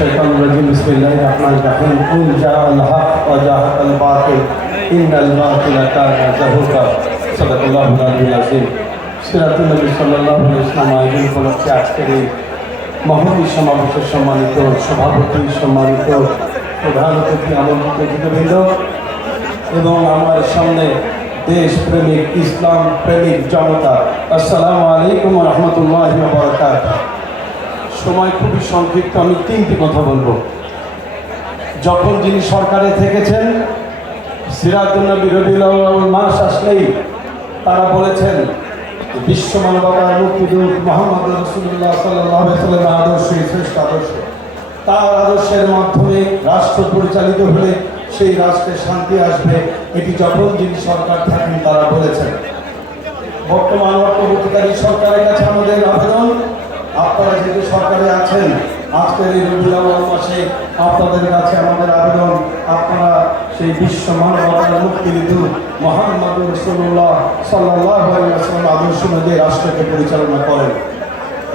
الشيطان الرجيم بسم الله الرحمن الرحيم قل جاء الحق وزهق الباطل إن الباطل كان زهوقا صدق الله العلي العظيم সিরাতুন নবী সাল্লাল্লাহু আলাইহি ওয়াসাল্লাম আয়োজন উপলক্ষে আজকের এই মহতী সমাবেশের সম্মানিত সভাপতি, সম্মানিত প্রধান অতিথি, আমন্ত্রিত অতিথিবৃন্দ এবং আমার সামনে দেশ প্রেমিক, ইসলাম প্রেমিক জনতা, আসসালামু আলাইকুম ওয়া রাহমাতুল্লাহি ওয়া বারাকাতুহু। সময় খুবই সংক্ষিপ্ত, আমি তিনটি কথা বলবো। যখন যিনি সরকারে থেকেছেন, সিরাতুন নবী রবিউল আউয়াল মাস আসলেই তারা বলেছেন বিশ্ব মানবতার মুক্তিদূত মুহাম্মদ রাসূলুল্লাহ সাল্লাল্লাহু আলাইহি ওয়াসাল্লামের আদর্শই শ্রেষ্ঠ আদর্শ। তার আদর্শের মাধ্যমে রাষ্ট্র পরিচালিত হলে সেই রাষ্ট্রে শান্তি আসবে, এটি যখন যিনি সরকার থাকেন তারা বলেছেন। বর্তমান অন্তর্বর্তীকালী সরকারের কাছে আমাদের আবেদন, আপনারা যেহেতু সরকারে আছেন, আজকের এই রবিউল আউয়াল মাসে আপনাদের কাছে আমাদের আবেদন, আপনারা সেই বিশ্ব মানবতার মুক্তিদূত মুহাম্মদ রাসূলুল্লাহ সাল্লাল্লাহু আলাইহি ওয়াসাল্লাম আদর্শ অনুযায়ী রাষ্ট্রকে পরিচালনা করেন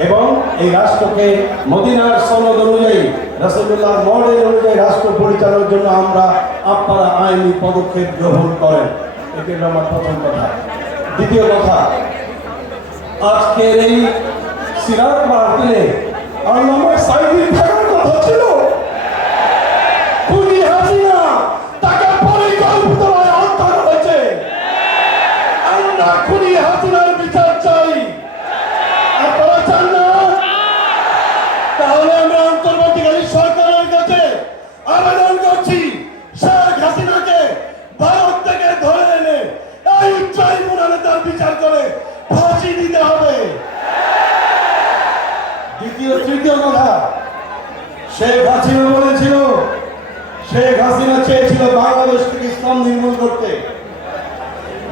এবং এই রাষ্ট্রকে মদিনার সনদ অনুযায়ী, রাসূলুল্লাহর মডেল অনুযায়ী রাষ্ট্র পরিচালনার জন্য আপনারা আইনি পদক্ষেপ গ্রহণ করেন। এটি আমার প্রথম কথা। দ্বিতীয় কথা, আজকের এই সিরাত মাহফিলে আল্লামা সাঈদীর থাকার কথা ছিল। খুনি হাসিনা তাকে পরিকল্পিতভাবে হত্যা করেছে। আমরা খুনি হাসিনার বিচার চাই। আপনারা চান না? তাহলে আমরা অন্তর্বর্তীকালী সরকারের কাছে আবেদন করছি, শেখ হাসিনাকে ভারত থেকে ধরে এনে এই ট্রাইব্যুনালে তার বিচার করে ফাঁসি দিতে হবে। তৃতীয় কথা, শেখ হাসিনা বলেছিল, শেখ হাসিনা চেয়েছিল বাংলাদেশ থেকে ইসলাম নির্মূল করতে,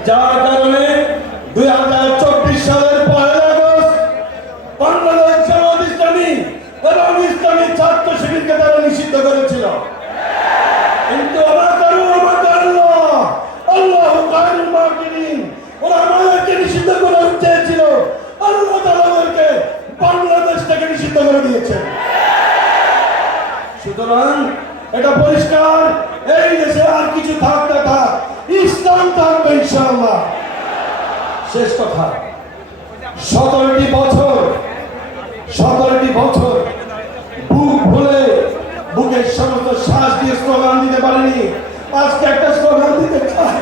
যার কারণে 2024 সালের 1 আগস্ট বাংলাদেশ জামাত ইসলামী এবং ইসলামী ছাত্র শিবিরকে তারা নিষিদ্ধ করেছিল। কিন্তু আল্লাহু খায়রুল মাকিরিন, ওরা আমাদেরকে নিষিদ্ধ করে চেয়েছিল, আল্লাহ তাআলা ওদেরকে বাংলাদেশ থেকে নিষিদ্ধ করে দিয়েছে। সুতরাং এটা পরিষ্কার, এই দেশে আর কিছু থাক না থাক, ইসলাম থাকবে ইনশাআল্লাহ। শেষ কথা, 17টি বছর বুক ভুলে, বুকের সমস্ত শ্বাস দিয়ে স্লোগান দিতে পারেনি। আজকে একটা স্লোগান দিতে চাই,